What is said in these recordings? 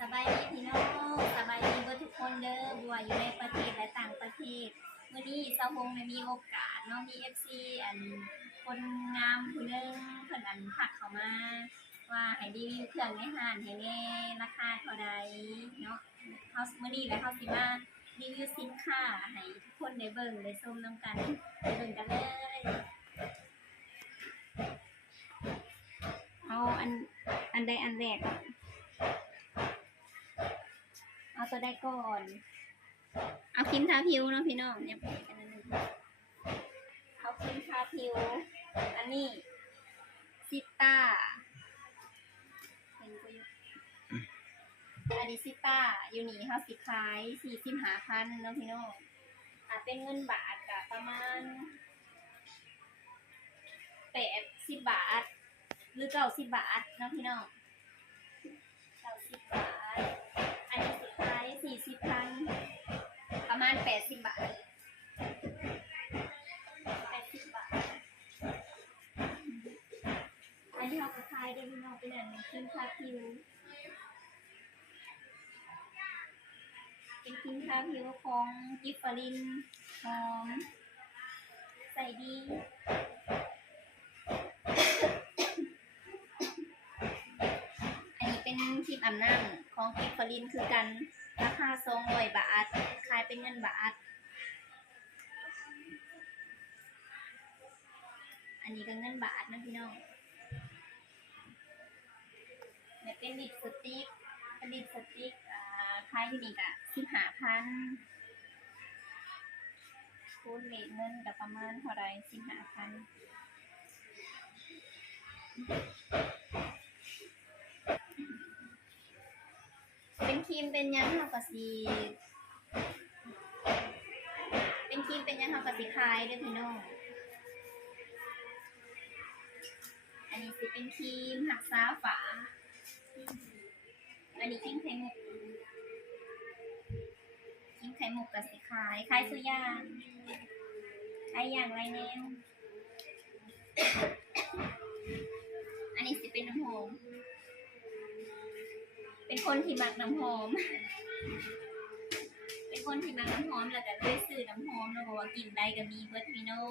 สบายดีพี่น้องสบายดีเบิดทุกคนเด้อบัวอยู่ในประเทศและต่างประเทศวันนี้สาวพงได้มีโอกาสเนาะมีเอฟซีอันคนงามผู้นึงเพิ่นอันผักเข้ามา ว่าให้รีวิวเครื่องในห้างให้แน่ราคาเท่าใดเนาะเฮาเมื้อนี้แหละเฮาสิมารีวิวสินค้าให้ทุกคนได้เบิ่งได้ชมนํกันไปเบิ่งกันเลยเอาอันอันใดอันแรก เอาตัวได้ก่อน เอาครีมทาผิวเนาะพี่น้องเนี่ยไปกันนิดนึงเอาครีมทาผิว อันนี้ซิต้าเป็นประโยชน์อันนี้ซิต้าอยู่นี่เขาสิขายสี่สิบหาพันเนาะพี่น้องอ่าเป็นเงินบาทกับประมาณแปดสิบบาท หรือเก้าสิบบาทเนาะพี่น้องเก้าสิบบาทอันนี้ สี่สิบพันประมาณแปดสิบบาทแปดสิบบาท อันนี้เราก็ขายได้พี่น้องเป็นอันครีมทาผิวเป็นครีมทาผิวของกิฟฟารินหอมใส่ดีอันนี้เป็นครีมอาบน้ำของกิฟฟารินคือกัน ราคาสองร้อยบาท ขายเป็นเงินบาท อันนี้ก็เงินบาทนะพี่น้องเนี่ยเป็นลิปสติกเป็นลิปสติกอ่าขายอยู่นี่กะสิบห้าพันคูณเลทเงินกับประมาณเท่าไรสิบห้าพัน เป็นยังเฮาก็สิเป็นครีมเป็นยังเฮาก็สิขายเด้อพี่น้อง อันนี้สิเป็นครีมหักษาฝา อันนี้ครีมไข่มุกครีมไข่มุกก็สิขายขายสุอยางขายอย่างไรแนว อันนี้สิเป็นน้ำหอม เป็นคนที่มักน้ำหอม เป็นคนที่มักน้ำหอมแล้วก็เลยซื้อน้ำหอมแล้วบอกว่ากินได้ก็มีเบิร์ดมีโน่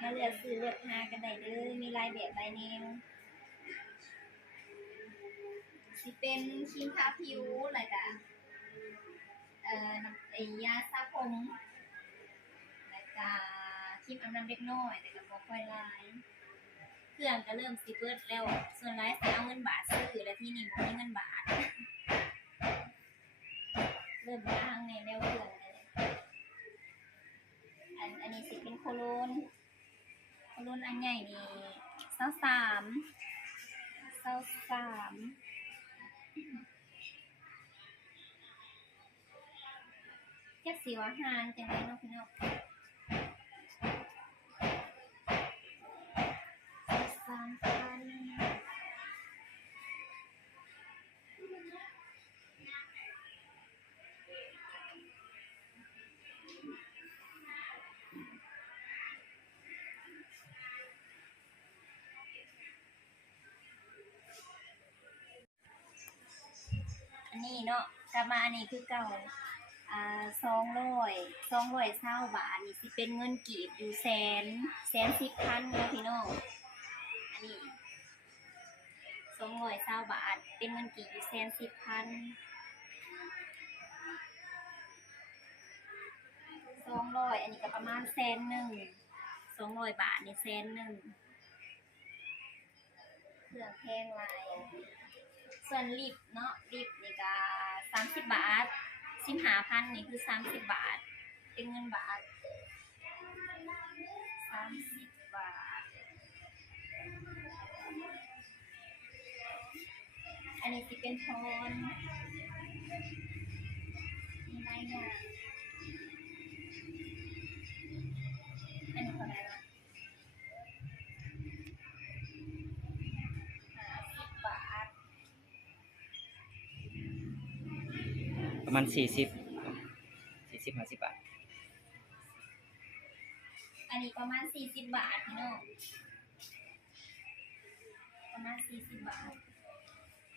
มาเลือกซื้อเลือกหากันได้เด้อมีลายแบบลายแนวสิเป็นครีมทาผิวแล้วก็เอ่อไอยาสระผมแล้วก็ครีมอาบน้ำเล็กน้อยแต่ก็บ่ค่อยลาย เครื่องก็เริ่มสิเบิดแล้ว ส่วนไลฟ์สิเอาเงินบาทซื้อแล้วที่นี่บ่มีเงินบาท เริ่มย่างในแนวเครื่องเลยอันอันนี้สิเป็นโคโลนโคโลนอันใหญ่นี่เศร้าสามเศร้าสามแค่สีว่าหานจังไรเนาะพี่น้องสามพันอันนี้เนาะกลับมาอันนี้คือเก่าอ่าสองร้อยสองร้อยเศร้าบาทนี่สิเป็นเงินกีบอยู่แสนแสนสิบพันเนาะพี่น้อง อันนี้สองร้อยเศร้าบาท เป็นเงินกีบอยู่แสนสิบพันสองร้อยอันนี้ก็ประมาณแสนหนึ่งสองร้อยบาทนี่แสนหนึ่งเครื่องแพงลายส่วนลิปเนาะลิปนี่ก็สามสิบบาทสิบหาพันนี่คือสามสิบบาท เป็นเงินบาท อันนี้สิเป็นทอนมีไรเนี่ยอันนี้เท่าไหร่วะห้าสิบบาทประมาณสี่สิบสี่สิบห้าสิบบาท อันนี้ประมาณสี่สิบบาทพี่น้องประมาณสี่สิบบาท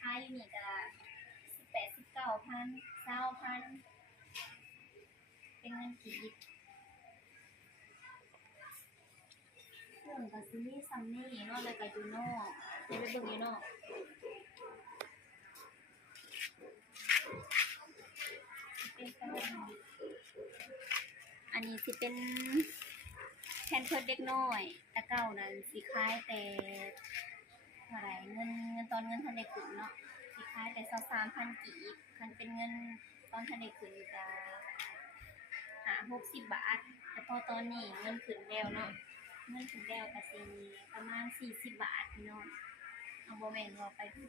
ขายอยู่นี่ก็สิบแปดสิบเก้าพันเก้าพันเป็นเงินกีบเครื่องก็ซื้อนี่ซัมนี่นาะแล้วก็ยูโน่เดี๋ยวไปเบิ่งยูโน่เป็นขนมอันนี้สิเป็นแพนเพิร์ดเด็กน้อย แต่เก่านั้นสิคล้ายแต่ เท่าไหร่เงินเงินตอนเงินทันได้ขึ้นเนาะสิคล้ายแต่สสามพันกีบคันเป็นเงินตอนทันได้ขึ้นจะหาหกสิบบาท แต่พอตอนนี้เงินขึ้นแล้วเนาะเงินขึ้นแล้วก็สิประมาณสี่สิบบาทพี่น้องเอาโบแมนรอไปพูด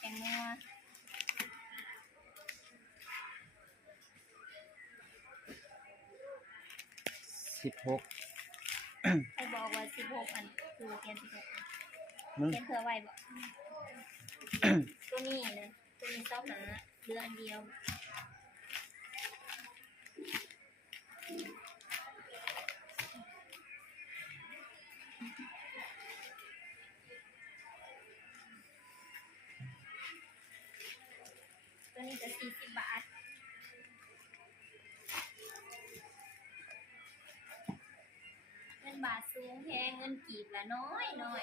แตงนัว สิบหกใครบอกว่าสิบหกอันคือเกณฑ์สิบหกมึงเกณฑ์เผื่อไว้บอกตัวนี้เลยตัวนี้เจ้าหาเรืออันเดียวตัวนี้จะสี่สิบบาท งินบาทสูงแพงเงินกีบละน้อยน้อย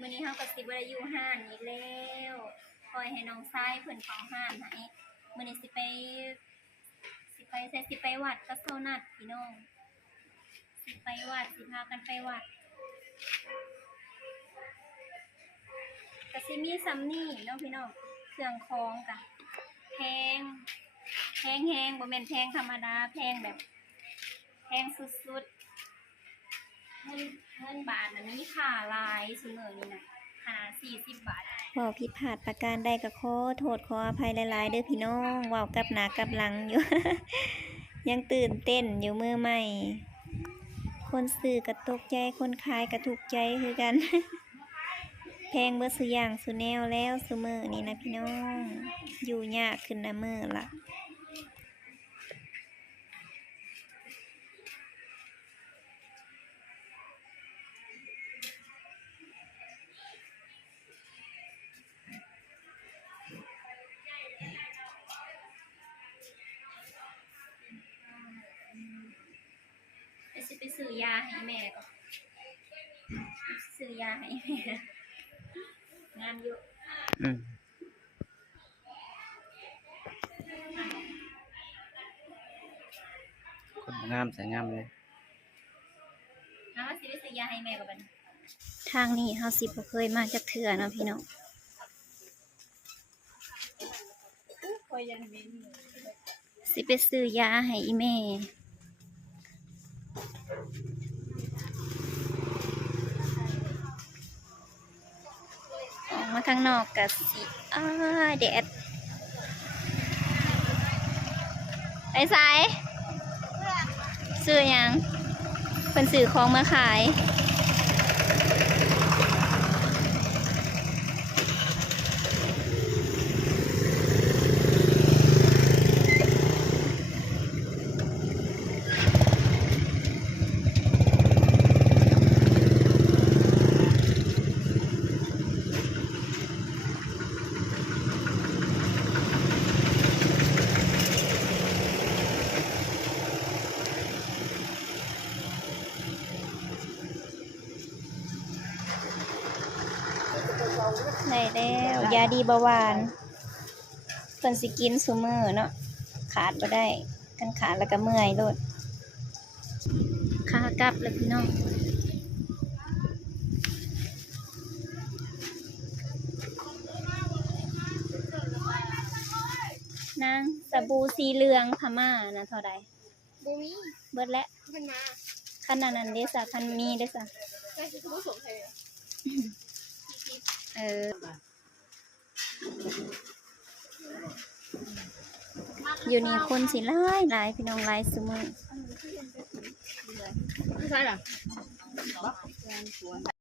มื่อนี้เฮาก็สิบ่ได้อยู่ห้านอีกแล้วปล่อยให้น้องชายเพิ่นข้าห้านให้มื่อนี้สิไป สิไปใส่สิไปวัดก็โซนัดพี่น้อง สิไปวัดสิพากันไปวัดก็สิมีซัมนี่เนาะพี่น้องเครื่องคองกะแพงแพงแพงบ่แม่นแพงธรรมดาแพงแบบแพงสุดๆเงินเงินบาทอันนี้ค่าลายซุมื้อนี้นะ 40บาทเว้าผิดพลาดประการใดก็ขอโทษขออภัยหลายๆเด้อพี่น้องเว้ากับหนากับหลังอยู่ ยังตื่นเต้นอยู่มือใหม่ คนซื้อก็ตกใจคนขายก็ถูกใจคือกัน แพงเบิดสุอย่างสุแนวแล้วสุมือนี่นะพี่น้อง อยู่ยากขึ้นนะมือละ ยาให้แม่ก่อนซื้อยาให้แม่งานเยอะอืมคนงามใส่งามเลยน้าว่าสิไปซื้อยาให้แม่ก่อนบัดนี้ทางนี้เฮาสิบ่เคยมาจากเถื่อเนาะพี่น้องคอยยังมีสิไปซื้อยาให้อีแม่ ออกมาข้างนอกกับสีอ้าแดดไปสายซื้อยังเป็นสื่อของมาขาย ได้แล้วยา ดีเบาหวานเพิ่นสิกินซุมื้อเนาะขาดบ่ได้กันขาดแล้วก็เมื่อยโลดขากลับแล้วพี่น้องนางสบู่สีเหลืองพม่านะเท่าใดบูมีเบิดแล้วมันมาคันนั้นนั้นเด้อซะคันมีเด้อซะแต่คือผู้สวมใส่เออ อยู่นี่คนสิไล่ไล่พี่น้องหลายซุมื้อใช่หรอ